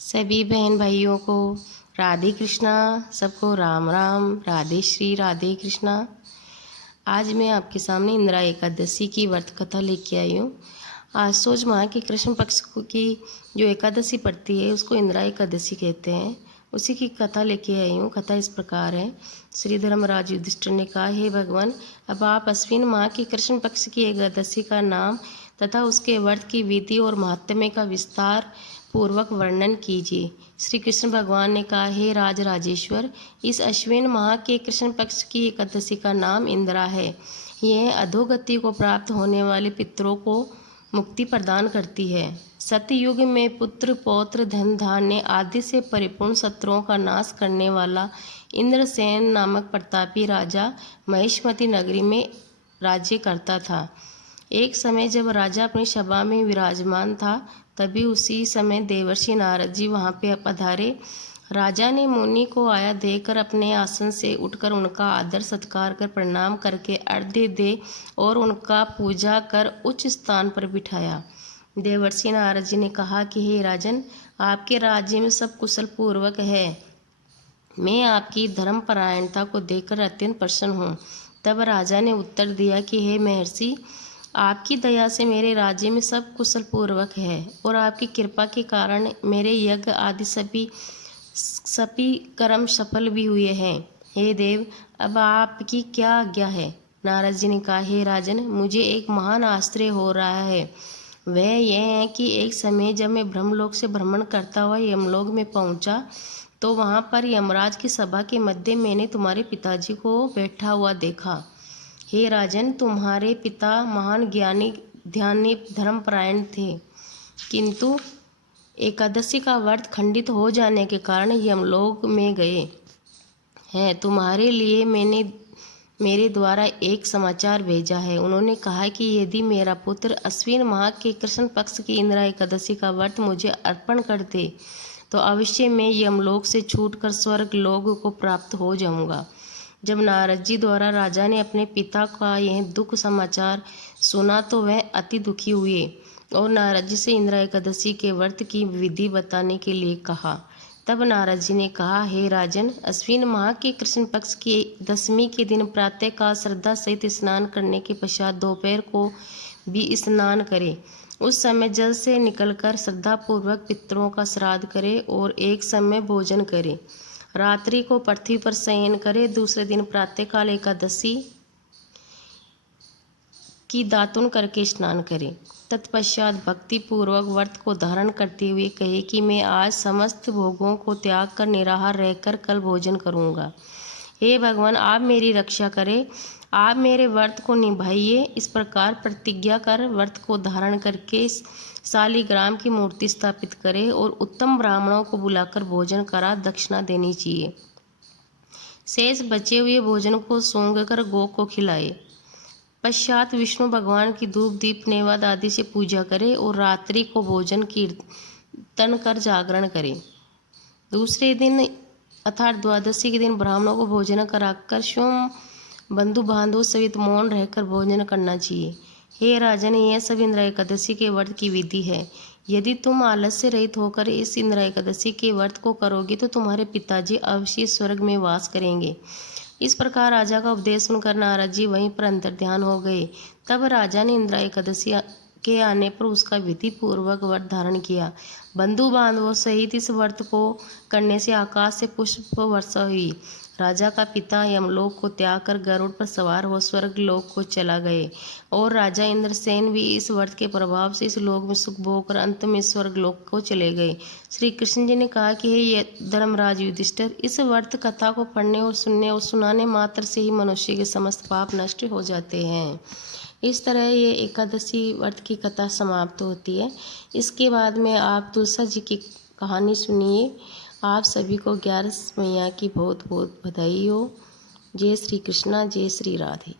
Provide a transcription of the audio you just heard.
सभी बहन भाइयों को राधे कृष्णा। सबको राम राम, राधे श्री राधे कृष्णा। आज मैं आपके सामने इंदिरा एकादशी की व्रत कथा लेके आई हूँ। आश्वयुज माह के कृष्ण पक्ष की जो एकादशी पड़ती है उसको इंदिरा एकादशी कहते हैं। उसी की कथा लेके आई हूँ। कथा इस प्रकार है। श्री धर्मराज युधिष्ठिर ने कहा, हे भगवान, अब आप अश्विन माह की कृष्ण पक्ष की एकादशी का नाम तथा उसके व्रत की विधि और महात्म्य का विस्तार पूर्वक वर्णन कीजिए। श्री कृष्ण भगवान ने कहा, हे राज राजेश्वर, इस अश्विन माह के कृष्ण पक्ष की एकादशी का नाम इंदिरा है। यह अधोगति को प्राप्त होने वाले पितरों को मुक्ति प्रदान करती है। सतयुग में पुत्र पौत्र धन धान्य आदि से परिपूर्ण शत्रुओं का नाश करने वाला इंद्रसेन नामक प्रतापी राजा महिष्मती नगरी में राज्य करता था। एक समय जब राजा अपनी सभा में विराजमान था, तभी उसी समय देवर्षि नारद जी वहाँ पे पधारे। राजा ने मुनि को आया देखकर अपने आसन से उठकर उनका आदर सत्कार कर प्रणाम करके अर्घ्य दे और उनका पूजा कर उच्च स्थान पर बिठाया। देवर्षि नारद जी ने कहा कि हे राजन, आपके राज्य में सब कुशल पूर्वक है। मैं आपकी धर्मपरायणता को देखकर अत्यंत प्रसन्न हूँ। तब राजा ने उत्तर दिया कि हे महर्षि, आपकी दया से मेरे राज्य में सब कुशल पूर्वक है और आपकी कृपा के कारण मेरे यज्ञ आदि सभी कर्म सफल भी हुए हैं। हे देव, अब आपकी क्या आज्ञा है? नारद जी ने कहा, हे राजन, मुझे एक महान आश्चर्य हो रहा है। वह यह है कि एक समय जब मैं ब्रह्मलोक से भ्रमण करता हुआ यमलोक में पहुंचा, तो वहां पर यमराज की सभा के मध्य मैंने तुम्हारे पिताजी को बैठा हुआ देखा। हे राजन, तुम्हारे पिता महान ज्ञानी ध्यानी धर्मपरायण थे, किंतु एकादशी का व्रत खंडित हो जाने के कारण यमलोक में गए हैं। तुम्हारे लिए मैंने मेरे द्वारा एक समाचार भेजा है। उन्होंने कहा कि यदि मेरा पुत्र अश्विन माह के कृष्ण पक्ष की इंदिरा एकादशी का व्रत मुझे अर्पण कर दे, तो अवश्य मैं यमलोक से छूटकर स्वर्ग लोक को प्राप्त हो जाऊंगा। जब नारद जी द्वारा राजा ने अपने पिता का यह दुख समाचार सुना, तो वह अति दुखी हुए और नारद जी से इंदिरा एकादशी के व्रत की विधि बताने के लिए कहा। तब नारद जी ने कहा, हे राजन, अश्विन माह के कृष्ण पक्ष की दशमी के दिन प्रातः काल श्रद्धा सहित स्नान करने के पश्चात दोपहर को भी स्नान करें। उस समय जल से निकलकर श्रद्धापूर्वक पितरों का श्राद्ध करें और एक समय भोजन करें। रात्रि को पृथ्वी पर शयन करें। दूसरे दिन प्रातःकाल एकादशी की दातुन करके स्नान करें। तत्पश्चात भक्ति पूर्वक व्रत को धारण करते हुए कहे कि मैं आज समस्त भोगों को त्याग कर निराहार रहकर कल भोजन करूंगा। हे भगवान, आप मेरी रक्षा करें, आप मेरे व्रत को निभाइए। इस प्रकार प्रतिज्ञा कर व्रत को धारण करके शालिग्राम की मूर्ति स्थापित करें और उत्तम ब्राह्मणों को बुलाकर भोजन करा दक्षिणा देनी चाहिए। शेष बचे हुए भोजन को सूंघ कर गौ को खिलाए। पश्चात विष्णु भगवान की धूप दीप नैवेद्य आदि से पूजा करें और रात्रि को भोजन कीर्तन कर जागरण करें। दूसरे दिन अर्थात द्वादशी के दिन ब्राह्मणों को भोजन कराकर स्वयं बंधु बांधव सहित मौन रहकर भोजन करना चाहिए। हे राजन, यह सब इंदिरा एकादशी के व्रत की विधि है। यदि तुम आलस्य रहित होकर इस इंदिरा एकादशी के व्रत को करोगे तो तुम्हारे पिताजी अवश्य स्वर्ग में वास करेंगे। इस प्रकार राजा का उपदेश सुनकर नारद जी वहीं पर अंतर्ध्यान हो गए। तब राजा ने इंदिरा एकादशी के आने पर उसका विधि पूर्वक व्रत धारण किया। बंधु बांधवों सहित इस व्रत को करने से आकाश से पुष्प वर्षा हुई। राजा का पिता यमलोक को त्याग कर गरुड़ पर सवार हो स्वर्ग लोक को चला गए और राजा इंद्रसेन भी इस व्रत के प्रभाव से इस लोक में सुख भोग कर अंत में स्वर्ग लोक को चले गए। श्री कृष्ण जी ने कहा कि हे धर्मराज युधिष्ठिर, इस व्रत कथा को पढ़ने और सुनने और सुनाने मात्र से ही मनुष्य के समस्त पाप नष्ट हो जाते हैं। इस तरह ये एकादशी व्रत की कथा समाप्त होती है। इसके बाद में आप तुलसा जी की कहानी सुनिए। आप सभी को 11 मैया की बहुत बहुत बधाई हो। जय श्री कृष्णा, जय श्री राधे।